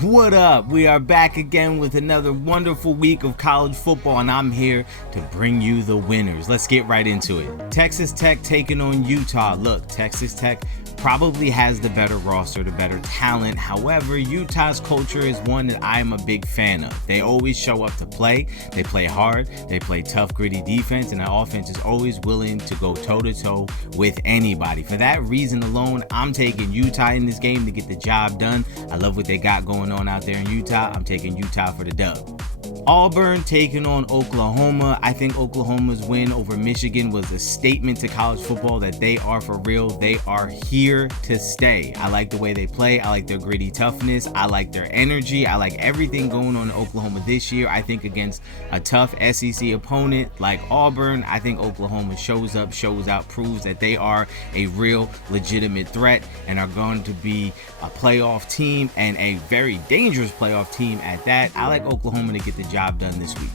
What up? We are back again with another wonderful week of college football, and I'm here to bring you the winners. Let's get right into it. Texas Tech taking on Utah. Look, Texas Tech probably has the better roster, the better talent. However, Utah's culture is one that I am a big fan of. They always show up to play. They play hard. They play tough, gritty defense, and their offense is always willing to go toe-to-toe with anybody. For that reason alone, I'm taking Utah in this game to get the job done. I love what they got going on out there in Utah. I'm taking Utah for the dub. Auburn taking on Oklahoma. I think Oklahoma's win over Michigan was a statement to college football that they are for real. They are here to stay. I like the way they play. I like their gritty toughness. I like their energy. I like everything going on in Oklahoma this year. I think against a tough SEC opponent like Auburn, I think Oklahoma shows up, shows out, proves that they are a real legitimate threat and are going to be a playoff team, and a very dangerous playoff team at that. I like Oklahoma to get the job done this week.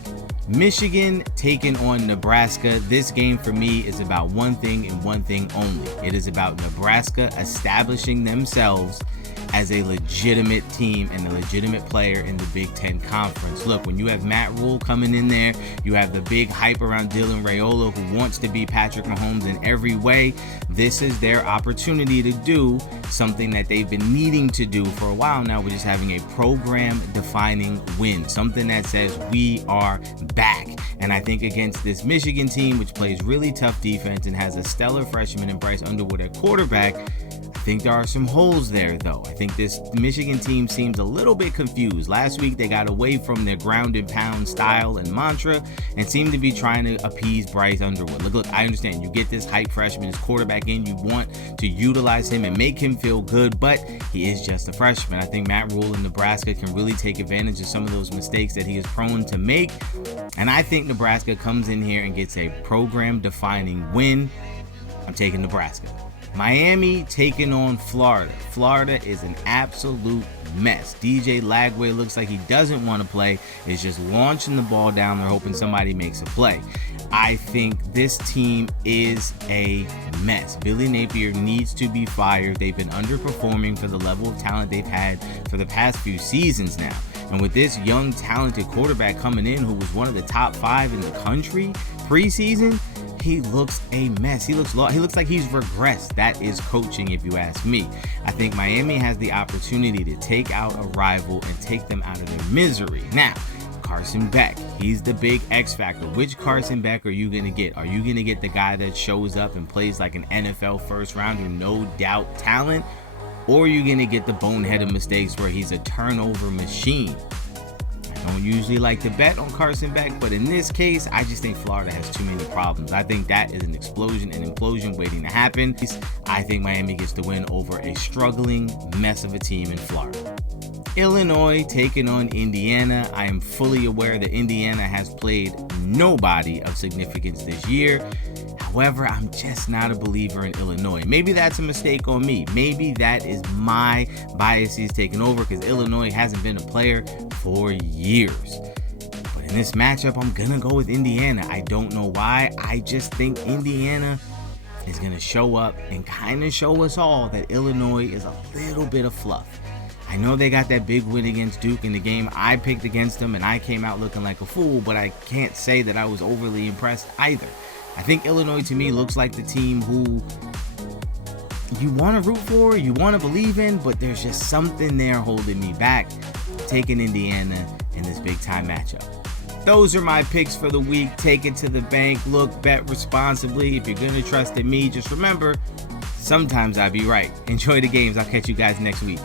Michigan taking on Nebraska. This game for me is about one thing and one thing only. It is about Nebraska establishing themselves as a legitimate team and a legitimate player in the Big Ten Conference. Look, when you have Matt Rule coming in there, you have the big hype around Dylan Raiola, who wants to be Patrick Mahomes in every way. This is their opportunity to do something that they've been needing to do for a while now, which is having a program-defining win, something that says we are back. And I think against this Michigan team, which plays really tough defense and has a stellar freshman in Bryce Underwood at quarterback, I think there are some holes there, though. I think this Michigan team seems a little bit confused. Last week, they got away from their ground and pound style and mantra and seemed to be trying to appease Bryce Underwood. Look, I understand. You get this hype freshman, his quarterback in. You want to utilize him and make him feel good, but he is just a freshman. I think Matt Rule in Nebraska can really take advantage of some of those mistakes that he is prone to make. And I think Nebraska comes in here and gets a program-defining win. I'm taking Nebraska. Miami taking on Florida. Florida is an absolute mess. DJ Lagway looks like he doesn't want to play. Is just launching the ball down there hoping somebody makes a play. I think this team is a mess. Billy Napier needs to be fired. They've been underperforming for the level of talent they've had for the past few seasons now. And with this young, talented quarterback coming in who was one of the top 5 in the country preseason, he looks a mess. He looks like he's regressed. That is coaching, if you ask me. I think Miami has the opportunity to take out a rival and take them out of their misery. Now, Carson Beck, he's the big X factor. Which Carson Beck are you going to get? Are you going to get the guy that shows up and plays like an NFL first rounder, no doubt talent? Or are you going to get the boneheaded mistakes where he's a turnover machine? I don't usually like to bet on Carson Beck, but in this case, I just think Florida has too many problems. I think that is an explosion and implosion waiting to happen. I think Miami gets the win over a struggling mess of a team in Florida. Illinois taking on Indiana. I am fully aware that Indiana has played nobody of significance this year. However, I'm just not a believer in Illinois. Maybe that's a mistake on me. Maybe that is my biases taking over because Illinois hasn't been a player for years. But in this matchup, I'm going to go with Indiana. I don't know why. I just think Indiana is going to show up and kind of show us all that Illinois is a little bit of fluff. I know they got that big win against Duke in the game I picked against them, and I came out looking like a fool, but I can't say that I was overly impressed either. I think Illinois to me looks like the team who you want to root for, you want to believe in, but there's just something there holding me back. I'm taking Indiana in this big time matchup. Those are my picks for the week. Take it to the bank. Look, bet responsibly. If you're going to trust in me, just remember, sometimes I'll be right. Enjoy the games. I'll catch you guys next week.